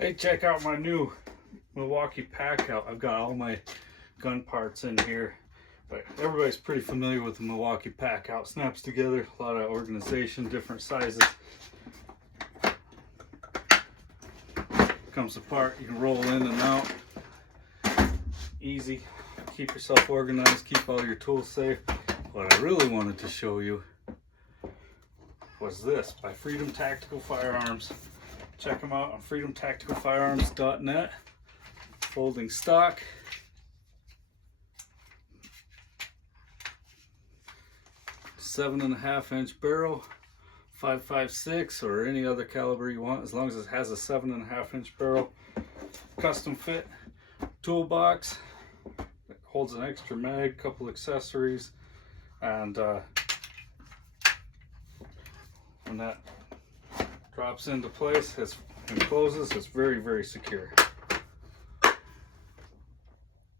Hey, check out my new Milwaukee pack out. I've got all my gun parts in here, but everybody's pretty familiar with the Milwaukee pack out. Snaps together, a lot of organization, different sizes. Comes apart, you can roll in and out. Easy. Keep yourself organized, keep all your tools safe. What I really wanted to show you was this by Freedom Tactical Firearms. Check them out on freedomtacticalfirearms.net. Folding stock. Seven and a half inch barrel, 5.56 or any other caliber you want, as long as it has a 7.5 inch barrel. Custom fit toolbox. It holds an extra mag, couple accessories, and when that drops into place and closes, it's very, very secure.